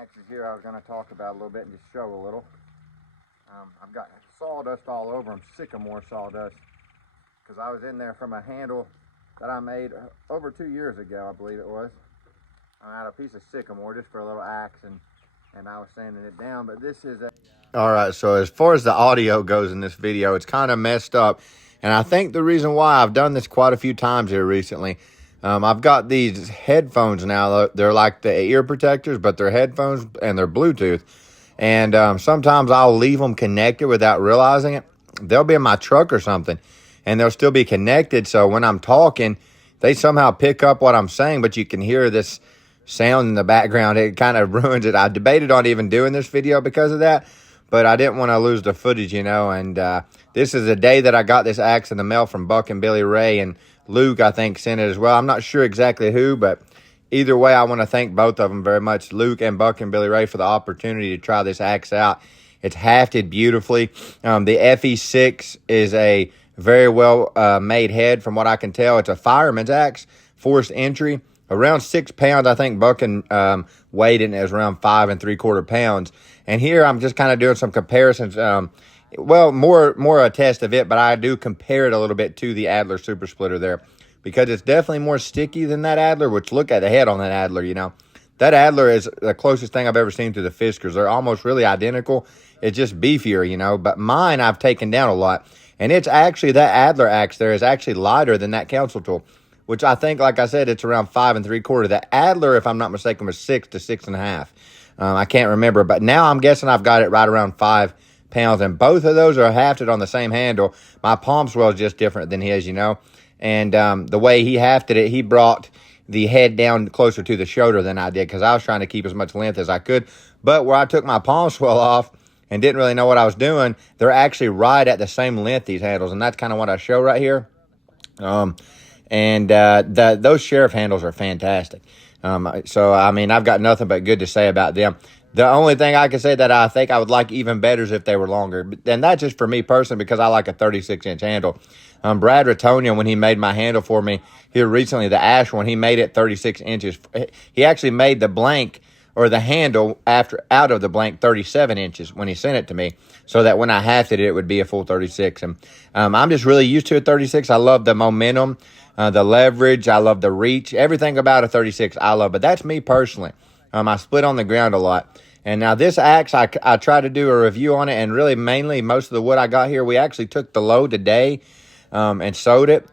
axes here I was going to talk about a little bit and just show a little. I've got sawdust all over them, sycamore sawdust, because I was in there from a handle that I made over 2 years ago, I believe it was. I had a piece of sycamore just for a little axe, and I was sanding it down, but this is a... All right, so as far as the audio goes in this video, it's kind of messed up, and I think the reason why I've done this quite a few times here recently, I've got these headphones now. They're like the ear protectors, but they're headphones and they're Bluetooth. And sometimes I'll leave them connected without realizing it. They'll be in my truck or something, and they'll still be connected. So when I'm talking, they somehow pick up what I'm saying, but you can hear this sound in the background. It kind of ruins it. I debated on even doing this video because of that, but I didn't want to lose the footage, you know. And this is the day that I got this axe in the mail from Buckin, Billy Ray, and Luke, I think, sent it as well. I'm not sure exactly who, but either way, I want to thank both of them very much, Luke and Buckin Billy Ray, for the opportunity to try this axe out. It's hafted beautifully. The FE6 is a very well made head from what I can tell. It's a fireman's axe, forced entry, around 6 pounds. I think Buckin weighed it, and it was around 5 3/4 pounds. And here I'm just kind of doing some comparisons. Well, more a test of it, but I do compare it a little bit to the Adler Super Splitter there, because it's definitely more sticky than that Adler, which look at the head on that Adler, you know. That Adler is the closest thing I've ever seen to the Fiskars. They're almost really identical. It's just beefier, you know. But mine I've taken down a lot. And it's actually, that Adler axe there is actually lighter than that council tool, which I think, like I said, it's around 5 3/4. The Adler, if I'm not mistaken, was 6 to 6.5. I can't remember. But now I'm guessing I've got it right around 5 pounds. And both of those are hafted on the same handle. My palm swell is just different than his, you know. And the way he hafted it, he brought the head down closer to the shoulder than I did, because I was trying to keep as much length as I could. But where I took my palm swell off and didn't really know what I was doing, they're actually right at the same length, these handles. And that's kind of what I show right here. Those Sheriff handles are fantastic. So, I mean, I've got nothing but good to say about them. The only thing I can say that I think I would like even better is if they were longer. And that's just for me personally, because I like a 36-inch handle. Brad Ratonia, when he made my handle for me here recently, the ash one, he made it 36 inches. He actually made the blank, or the handle, out of the blank 37 inches when he sent it to me, so that when I hafted it, it would be a full 36. And I'm just really used to a 36. I love the momentum, the leverage. I love the reach. Everything about a 36 I love. But that's me personally. I split on the ground a lot. And now this axe, I tried to do a review on it, and really mainly most of the wood I got here, we actually took the load today and sewed it.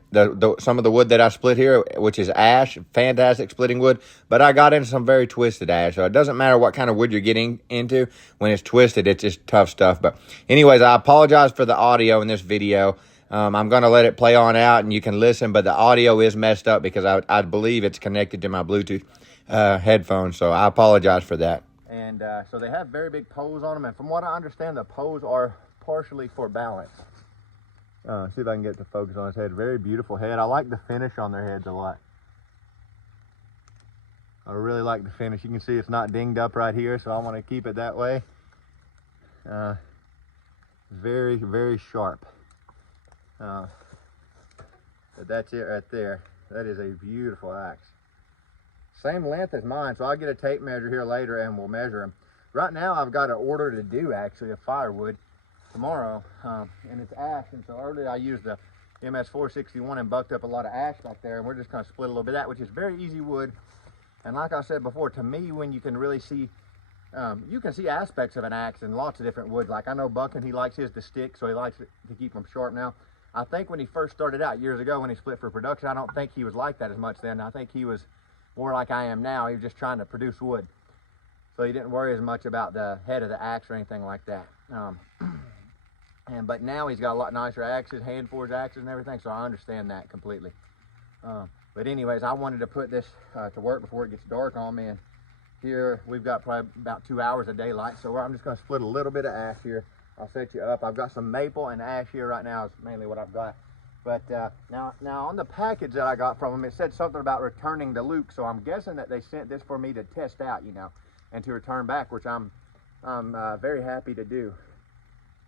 Some of the wood that I split here, which is ash, fantastic splitting wood, but I got into some very twisted ash. So it doesn't matter what kind of wood you're getting into. When it's twisted, it's just tough stuff. But anyways, I apologize for the audio in this video. I'm going to let it play on out and you can listen, but the audio is messed up because I believe it's connected to my Bluetooth headphones, so I apologize for that. And so they have very big poles on them, and from what I understand, the poles are partially for balance. See if I can get the focus on his head. Very beautiful head. I like the finish on their heads a lot. I really like the finish. You can see it's not dinged up right here, so I want to keep it that way. Very, very sharp. But that's it right there. That is a beautiful axe. Same length as mine, so I'll get a tape measure here later and we'll measure them. Right now I've got an order to do, actually, a firewood tomorrow, and it's ash. And so earlier I used the MS461 and bucked up a lot of ash back there, and we're just going to split a little bit of that, which is very easy wood. And like I said before, to me, when you can really see, you can see aspects of an axe in lots of different woods. Like I know Buckin, he likes his to stick, so he likes it to keep them sharp now. I think when he first started out years ago, when he split for production, I don't think he was like that as much then. I think he was more like I am now. He was just trying to produce wood, so he didn't worry as much about the head of the axe or anything like that. But now he's got a lot nicer axes, hand forged axes and everything, so I understand that completely. But anyways, I wanted to put this to work before it gets dark on me, and here we've got probably about 2 hours of daylight, so I'm just going to split a little bit of ash here. I'll set you up. I've got some maple and ash here right now is mainly what I've got. But now on the package that I got from them, it said something about returning to Luke, so I'm guessing that they sent this for me to test out, you know, and to return back, which I'm very happy to do.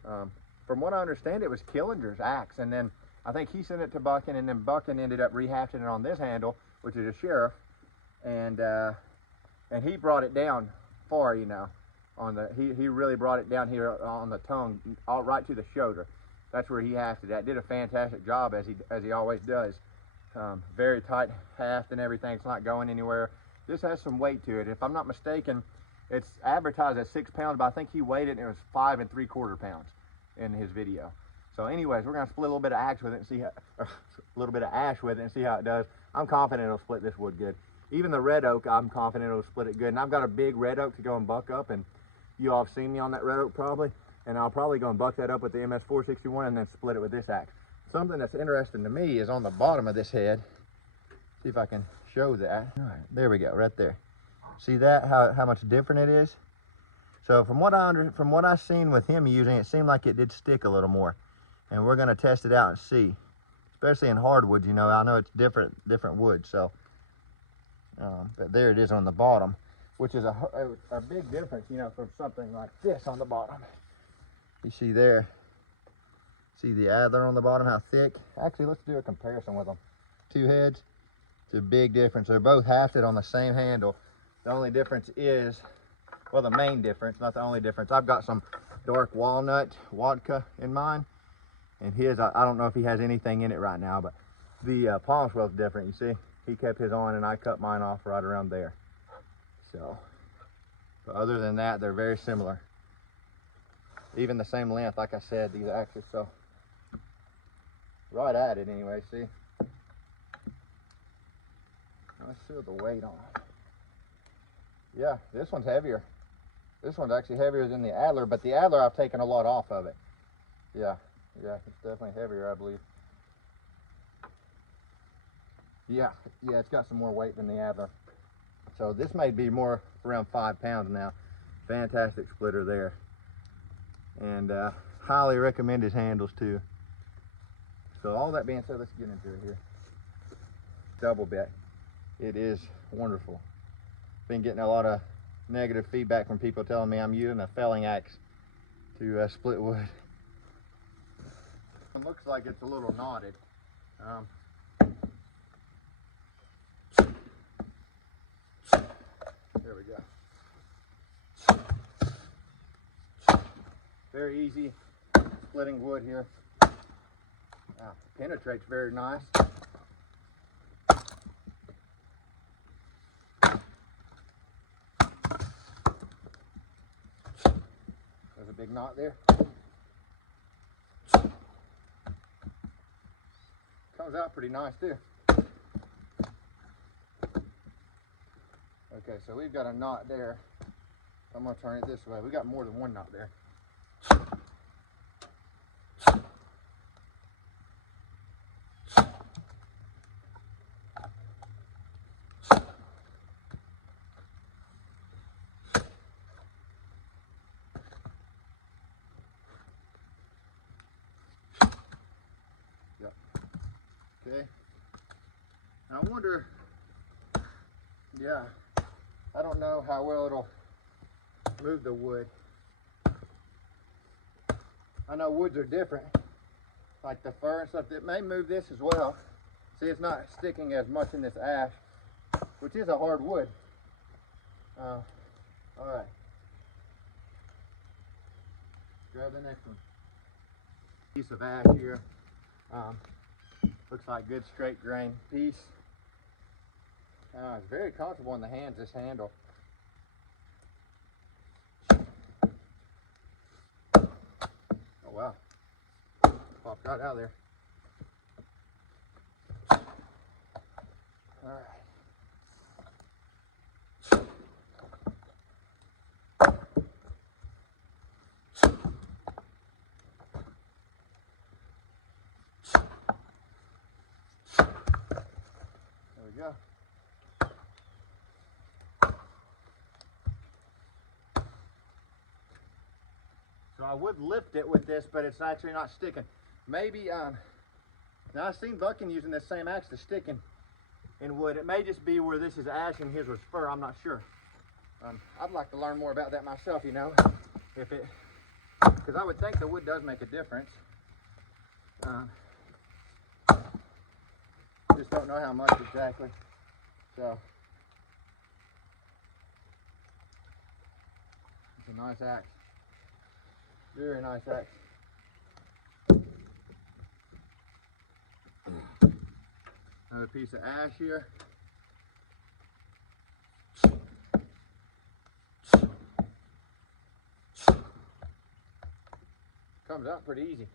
From what I understand, it was Killinger's axe, and then I think he sent it to Buckin, and then Buckin ended up rehashing it on this handle, which is a Sheriff, and he brought it down far, you know. On the he really brought it down here on the tongue, all right to the shoulder. That's where he hafted at. Did a fantastic job as he always does. Very tight haft and everything. It's not going anywhere. This has some weight to it. If I'm not mistaken, it's advertised at 6 pounds, but I think he weighed it and it was 5 3/4 pounds in his video. So anyways, we're gonna split a little bit of ash with it and see how, a little bit of ash with it and see how it does. I'm confident it'll split this wood good. Even the red oak, I'm confident it'll split it good. And I've got a big red oak to go and buck up, and you all have seen me on that red oak probably, and I'll probably go and buck that up with the MS-461 and then split it with this axe. Something that's interesting to me is on the bottom of this head. See if I can show that. All right, there we go, right there. See that, how much different it is? So from what I've seen with him using it, seemed like it did stick a little more. And we're gonna test it out and see. Especially in hardwoods, you know, I know it's different wood, so. But there it is on the bottom, which is a big difference, you know, from something like this on the bottom. You see there, see the adler on the bottom, how thick? Actually, let's do a comparison with them. Two heads, it's a big difference. They're both hafted on the same handle. The only difference is, well, the main difference, not the only difference. I've got some dark walnut vodka in mine, and his, I don't know if he has anything in it right now, but the palm swell's different, you see? He kept his on and I cut mine off right around there. So, but other than that, they're very similar. Even the same length, like I said, these axes, so. Right at it anyway, see? Let's feel the weight on it. Yeah, this one's heavier. This one's actually heavier than the Adler, but the Adler, I've taken a lot off of it. Yeah, it's definitely heavier, I believe. Yeah, it's got some more weight than the Adler. So this may be more around 5 pounds now. Fantastic splitter there. And highly recommend his handles too. So all that being said, let's get into it here. Double bit. It is wonderful. Been getting a lot of negative feedback from people telling me I'm using a felling axe to split wood. It looks like it's a little knotted. There we go. Very easy splitting wood here. Penetrates very nice. There's a big knot there. Comes out pretty nice too. Okay, so we've got a knot there. I'm gonna turn it this way. We got more than one knot there. Yep. Okay. Now I wonder, yeah, I don't know how well it'll move the wood. I know woods are different, like the fir and stuff. It may move this as well. See, it's not sticking as much in this ash, which is a hard wood. All right. Grab the next one. Piece of ash here. Looks like good straight grain piece. It's very comfortable in the hands, this handle. Oh wow, popped right out of there. All right. There we go. So I would lift it with this, but it's actually not sticking. Maybe, now I've seen Buckin using this same axe to sticking in wood. It may just be where this is ash and his was fir, I'm not sure. I'd like to learn more about that myself, you know, if it, because I would think the wood does make a difference. Just don't know how much exactly. So, It's a nice axe. Very nice axe. Another piece of ash here. Comes out pretty easy.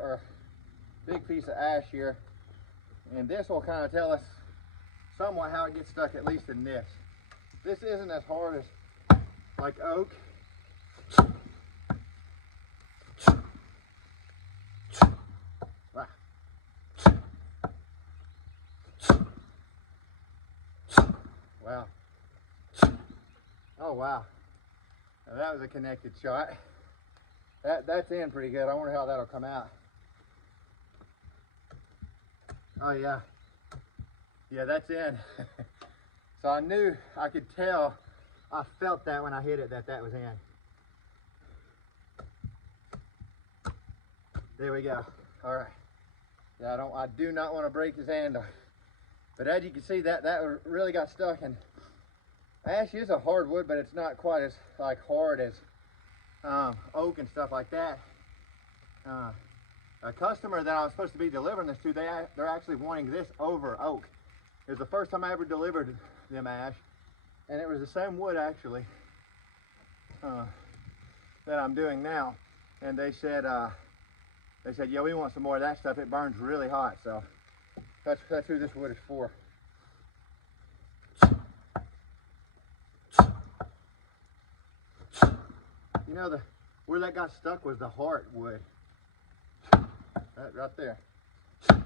Our big piece of ash here, and this will kind of tell us somewhat how it gets stuck, at least in this. This isn't as hard as like oak. Wow. Oh wow. Now that was a connected shot. That's in pretty good. I wonder how that'll come out. Oh yeah. Yeah, that's in. So I knew, I could tell, I felt that when I hit it that was in. There we go. All right. Yeah, I do not want to break his handle. But as you can see, that really got stuck. And ash is a hard wood, but it's not quite as like hard as oak and stuff like that. A customer that I was supposed to be delivering this to, they're actually wanting this over oak. It was the first time I ever delivered them ash, and it was the same wood actually that I'm doing now. And they said, yeah, we want some more of that stuff. It burns really hot, so that's who this wood is for. You know, where that got stuck was the heart wood. That right there. So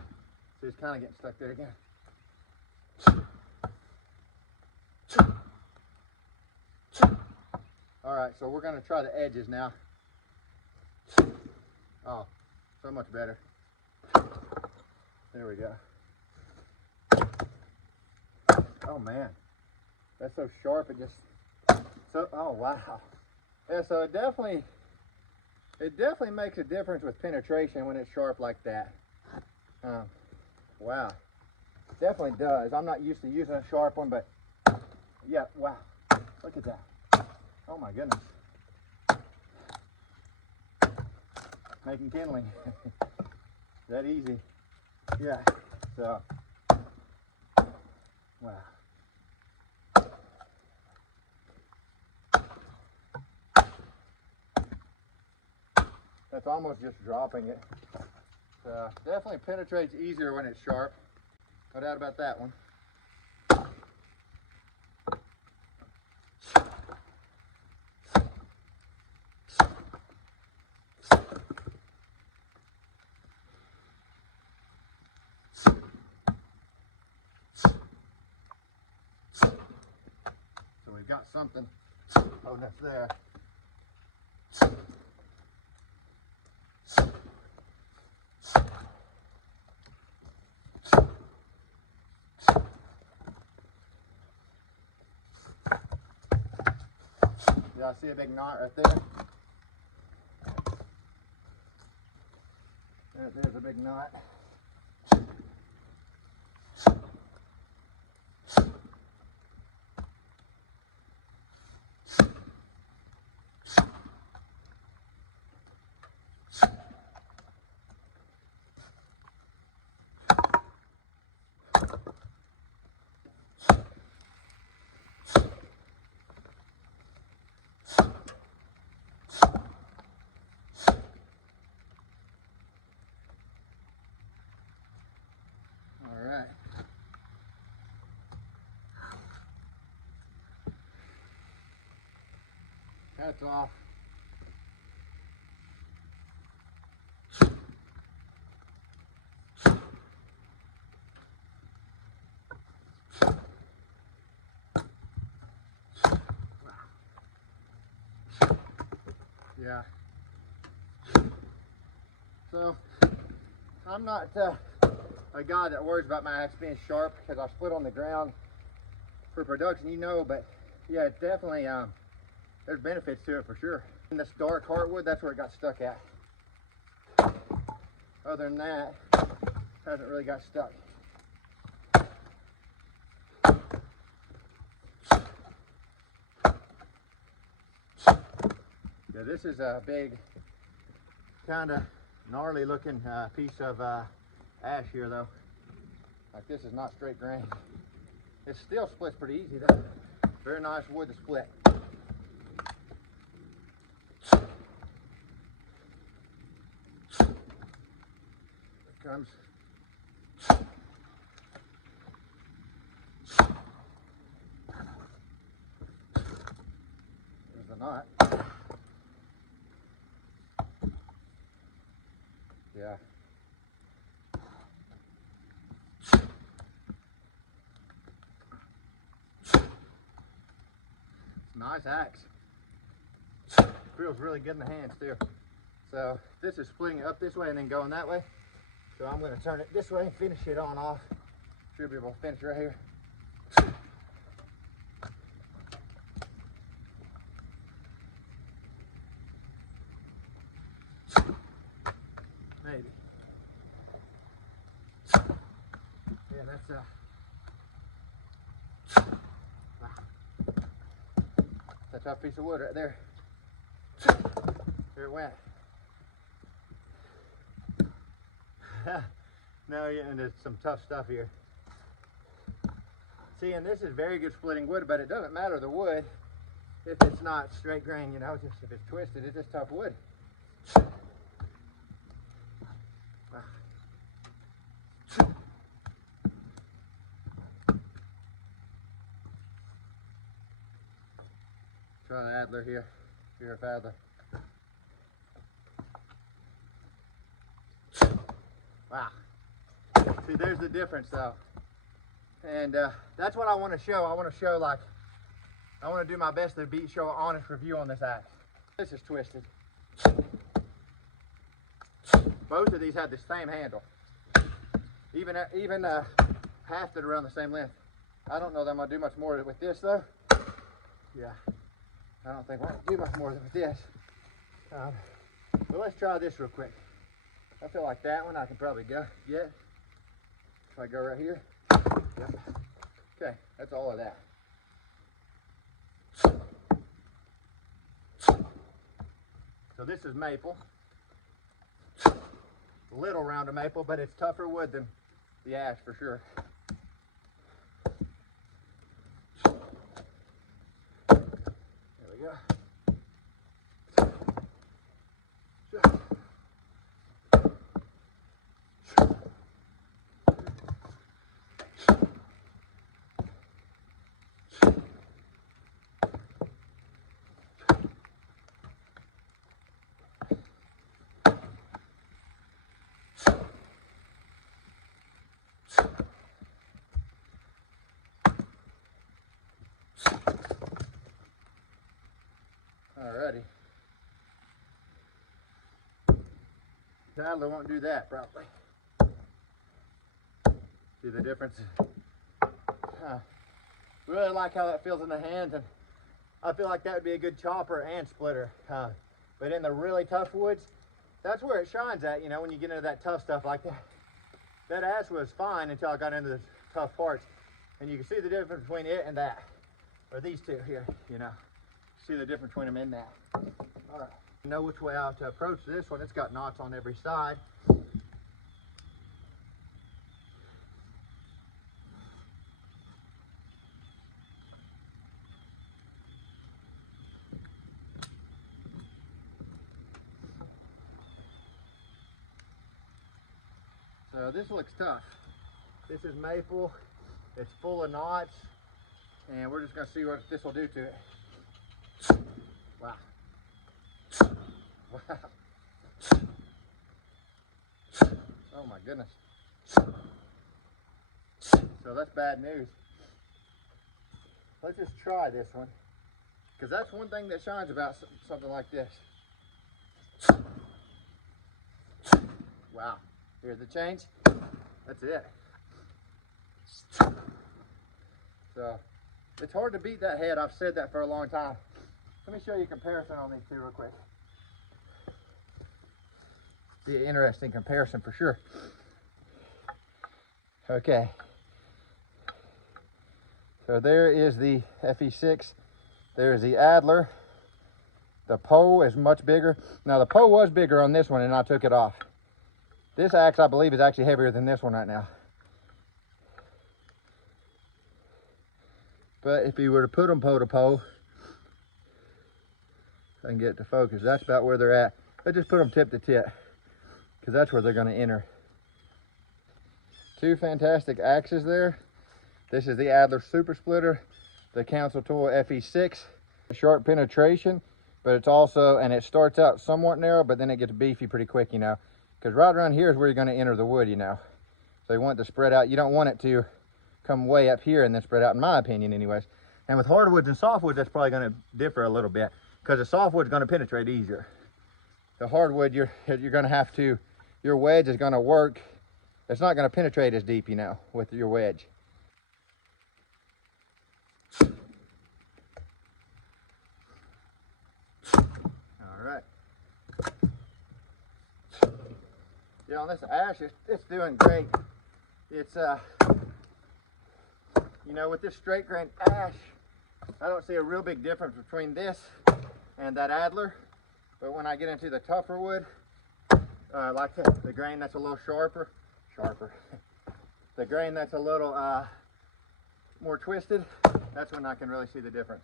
it's kind of getting stuck there again. All right, so we're going to try the edges now. Oh, so much better. There we go. Oh man, that's so sharp. It just oh wow. Yeah, so it definitely makes a difference with penetration when it's sharp like that. Wow, definitely does. I'm not used to using a sharp one, but yeah, wow, look at that. Oh my goodness. Making kindling. That easy. Yeah, so, wow. That's almost just dropping it. So definitely penetrates easier when it's sharp. No doubt about that one. So we've got something. Oh, that's there. Yeah, I see a big knot right there. There's a big knot. That's off. Yeah. So I'm not a guy that worries about my axe being sharp because I split on the ground for production, you know, but yeah, it's definitely there's benefits to it for sure. In this dark heartwood, that's where it got stuck at. Other than that, hasn't really got stuck. Yeah, this is a big, kind of gnarly looking piece of ash here though. Like, this is not straight grain. It still splits pretty easy though. Very nice wood to split. Here comes. There's the knot. Yeah. Nice axe. Feels really good in the hands too. So this is splitting it up this way and then going that way. So I'm going to turn it this way and finish it on off. Should be able to finish right here. Maybe. Yeah, that's a tough piece of wood right there. There it went. Now we're getting into some tough stuff here. See, and this is very good splitting wood, but it doesn't matter the wood if it's not straight grain, you know, just if it's twisted, it's just tough wood. Try the Adler here, Sheriff Adler. Wow. See, there's the difference though. And that's what I want to show. I want to show, like, I want to do my best to show an honest review on this axe. This is twisted. Both of these have the same handle. Even half it around the same length. I don't know that I'm going to do much more with this though. Yeah. I don't think we're going to do much more with this. But let's try this real quick. I feel like that one I can probably get. If I go right here. Yep. Okay, that's all of that. So this is maple. A little round of maple, but it's tougher wood than the ash for sure. There we go. Alrighty. Adler won't do that probably. See the difference? Really like how that feels in the hands, and I feel like that would be a good chopper and splitter. But in the really tough woods, that's where it shines at, you know, when you get into that tough stuff like that. That ash was fine until I got into the tough parts. And you can see the difference between it and that. Or these two here, you know. See the difference between them in that. All right. You know which way I have to approach this one. It's got knots on every side. So this looks tough. This is maple. It's full of knots. And we're just going to see what this will do to it. Wow. Wow. Oh my goodness. So that's bad news. Let's just try this one, because that's one thing that shines about something like this. Wow. Hear the change? That's it. So it's hard to beat that head. I've said that for a long time. Let me show you a comparison on these two real quick. Be an interesting comparison for sure. Okay. So there is the FE6. There's the Adler. The pole is much bigger. Now the pole was bigger on this one and I took it off. This axe, I believe, is actually heavier than this one right now. But if you were to put them pole to pole, if I can get it to focus, that's about where they're at. Let's just put them tip to tip, because that's where they're going to enter. Two fantastic axes there. This is the Adler Super Splitter, the Council Tool FE6. Sharp penetration, but it's also, and it starts out somewhat narrow, but then it gets beefy pretty quick, you know. Because right around here is where you're going to enter the wood, you know. So you want it to spread out. You don't want it to come way up here and then spread out, in my opinion anyways. And with hardwoods and softwoods, that's probably going to differ a little bit, because the softwood's going to penetrate easier. The hardwood, you're going to have to, your wedge is going to work. It's not going to penetrate as deep, you know, with your wedge. All right. Yeah, on this ash, it's doing great. It's, you know, with this straight grain ash, I don't see a real big difference between this and that Adler. But when I get into the tougher wood, like the grain that's a little sharper, the grain that's a little more twisted, that's when I can really see the difference.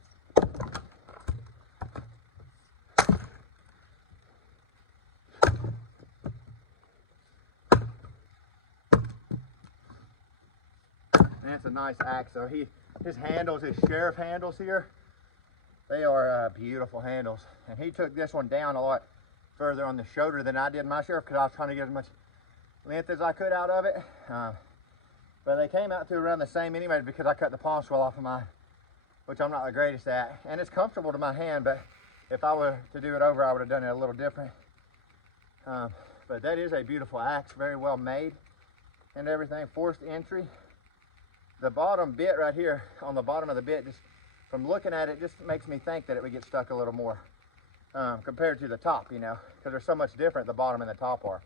And it's a nice axe. So his handles, his sheriff handles here, they are beautiful handles. And he took this one down a lot further on the shoulder than I did my sheriff, because I was trying to get as much length as I could out of it. But they came out to around the same anyway, because I cut the palm swell off of mine, which I'm not the greatest at. And it's comfortable to my hand, but if I were to do it over, I would have done it a little different. But that is a beautiful axe, very well made and everything. Forced entry. The bottom bit right here, on the bottom of the bit, just from looking at it, just makes me think that it would get stuck a little more compared to the top, you know, because they're so much different, the bottom and the top are.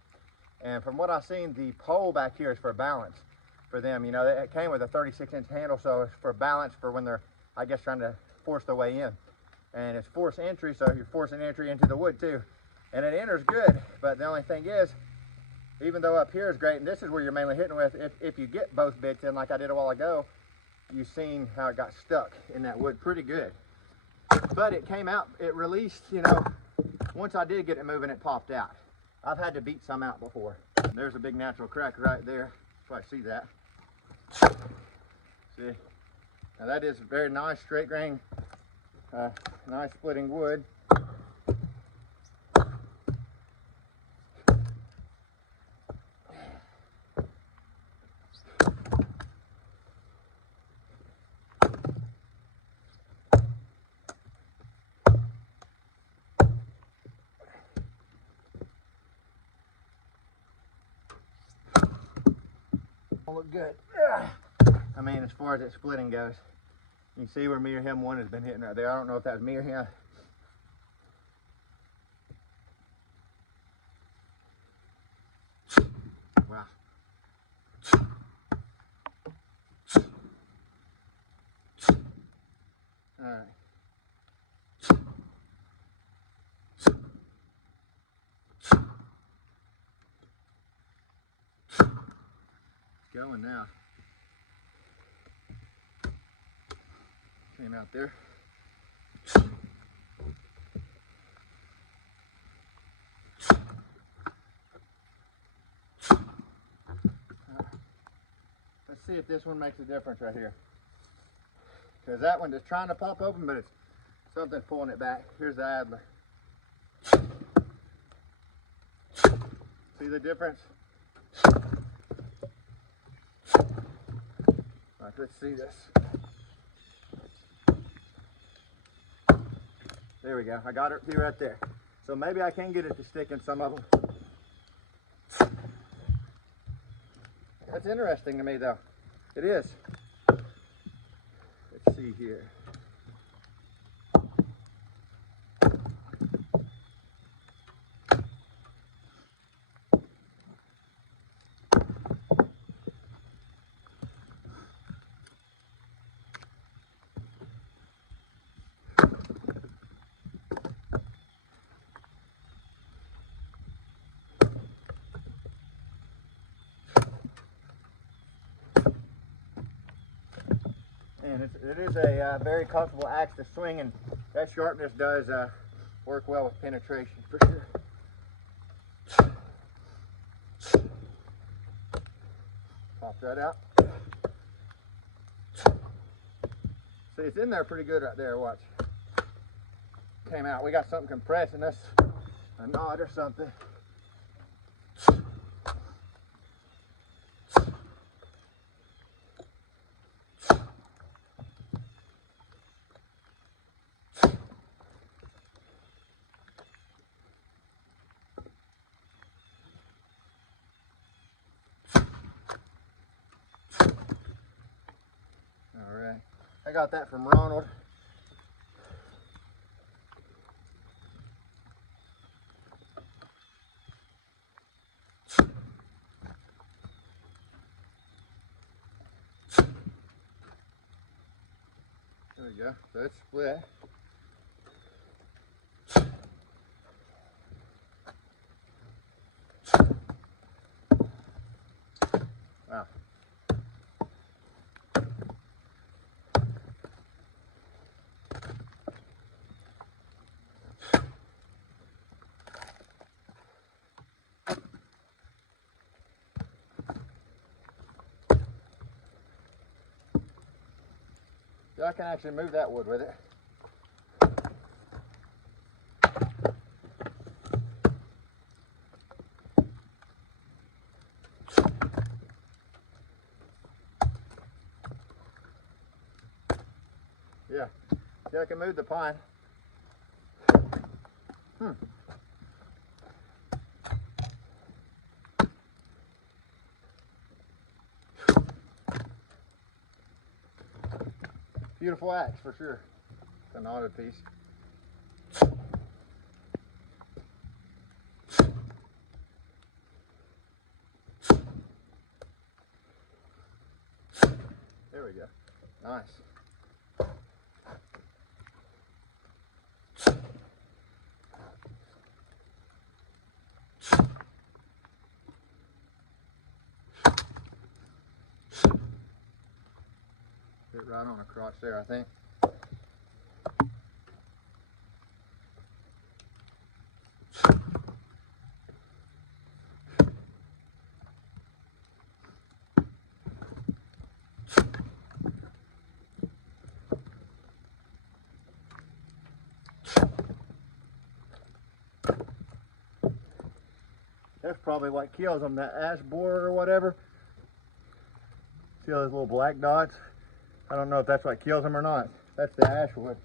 And from what I've seen, the pole back here is for balance for them. You know, it came with a 36-inch handle, so it's for balance for when they're, I guess, trying to force their way in. And it's forced entry, so you're forcing entry into the wood too. And it enters good, but the only thing is, even though up here is great, and this is where you're mainly hitting with, if you get both bits in like I did a while ago, you've seen how it got stuck in that wood pretty good. But it came out, it released, you know, once I did get it moving, it popped out. I've had to beat some out before. There's a big natural crack right there. If I see that. See? Now that is very nice straight grain, nice splitting wood. Look good. I mean, as far as its splitting goes, you can see where me or him one has been hitting right there. I don't know if that was me or him. Wow. All right. Going now. Came out there. Let's see if this one makes a difference right here. Because that one is trying to pop open, but it's something's pulling it back. Here's the Adler. the difference? Like, let's see this. There we go. I got it through right there. So maybe I can get it to stick in some of them. That's interesting to me, though. It is. Let's see here. And it is a very comfortable axe to swing, and that sharpness does work well with penetration for sure. Popped right out. See, it's in there pretty good right there. Watch. Came out. We got something compressing us, a knot or something. I got that from Ronald. There we go. So it's split. Wow. So I can actually move that wood with it. Yeah, see, I can move the pine. Beautiful axe for sure. It's a knotted piece. There we go. Nice. Fit right on the crotch there, I think. That's probably what kills them, that ash borer or whatever. See all those little black dots? I don't know if that's what kills them or not. That's the ash wood.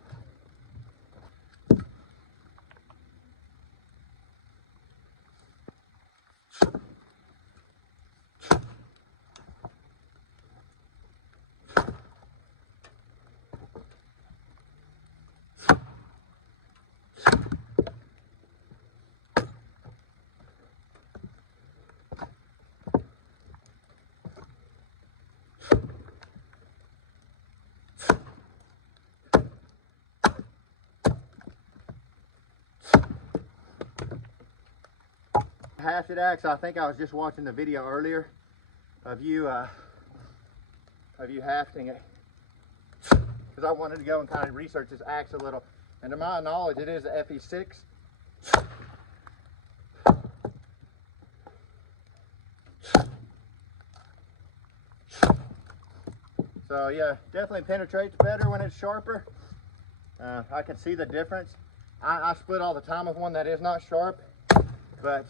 Hatchet axe, I think I was just watching the video earlier of you hafting it, because I wanted to go and kind of research this axe a little, and to my knowledge it is a FE6. So yeah, definitely penetrates better when it's sharper. I can see the difference. I split all the time with one that is not sharp, but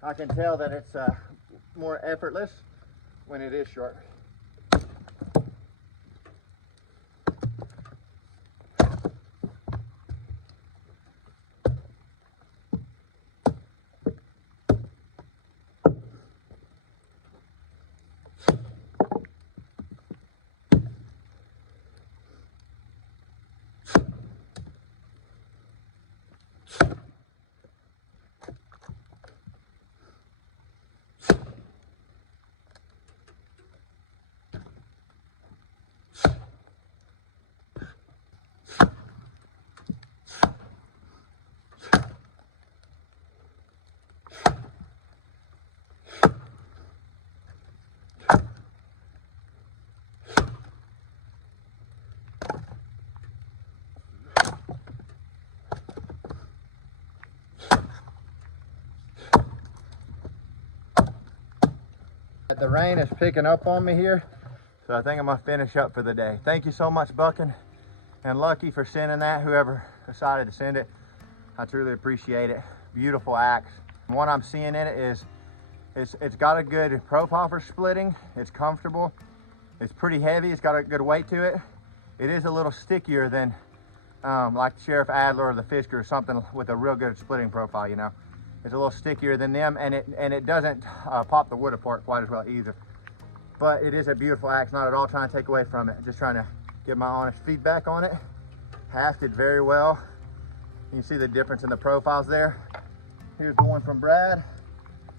I can tell that it's more effortless when it is short. The rain is picking up on me here, so I think I'm gonna finish up for the day. Thank you so much, Buckin and Lucky, for sending that, whoever decided to send it. I truly appreciate it. Beautiful axe. What I'm seeing in it is it's got a good profile for splitting. It's comfortable. It's pretty heavy. It's got a good weight to it. It is a little stickier than like the Sheriff Adler or the Fisker or something with a real good splitting profile, you know. It's a little stickier than them, and it doesn't pop the wood apart quite as well either. But it is a beautiful axe, not at all trying to take away from it. Just trying to give my honest feedback on it. Hafted very well. You can see the difference in the profiles there. Here's the one from Brad,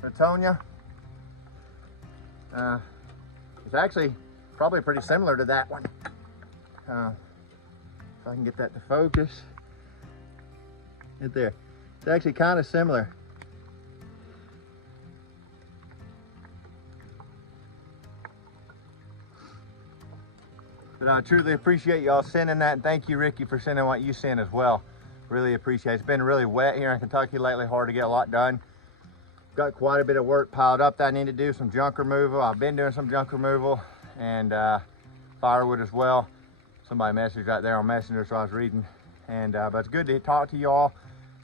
for Tonya. It's actually probably pretty similar to that one. If I can get that to focus. Right there. It's actually kind of similar. But I truly appreciate y'all sending that, and thank you, Ricky, for sending what you sent as well. Really appreciate it. It's been really wet here in Kentucky lately, hard to get a lot done. Got quite a bit of work piled up that I need to do, some junk removal. I've been doing some junk removal, and firewood as well. Somebody messaged right there on Messenger, so I was reading. And but it's good to talk to y'all.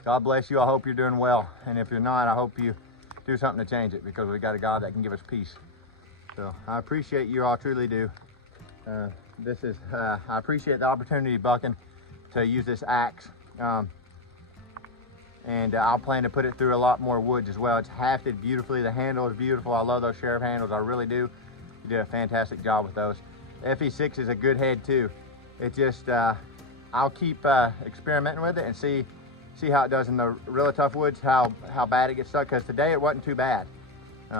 God bless you. I hope you're doing well. And if you're not, I hope you do something to change it, because we got a God that can give us peace. So I appreciate you all, truly do. I appreciate the opportunity, Buckin, to use this axe. And I'll plan to put it through a lot more woods as well. It's hafted beautifully. The handle is beautiful. I love those Sheriff handles. I really do. You did a fantastic job with those. FE6 is a good head too. It just, I'll keep experimenting with it and see how it does in the really tough woods, how bad it gets stuck, because today it wasn't too bad.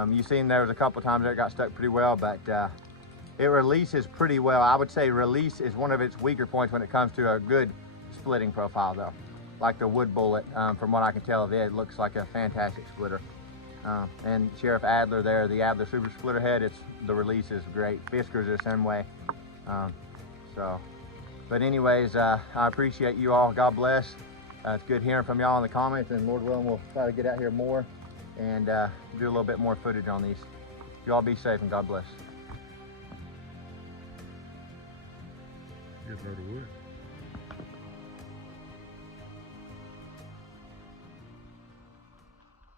You've seen there was a couple times that it got stuck pretty well, but it releases pretty well. I would say release is one of its weaker points when it comes to a good splitting profile though. Like the wood bullet, from what I can tell of it, looks like a fantastic splitter. And Sheriff Adler there, the Adler Super Splitter head, the release is great. Fisker's the same way. But anyways, I appreciate you all. God bless. It's good hearing from y'all in the comments, and Lord willing, we'll try to get out here more and do a little bit more footage on these. You all be safe, and God bless. Here's another wood.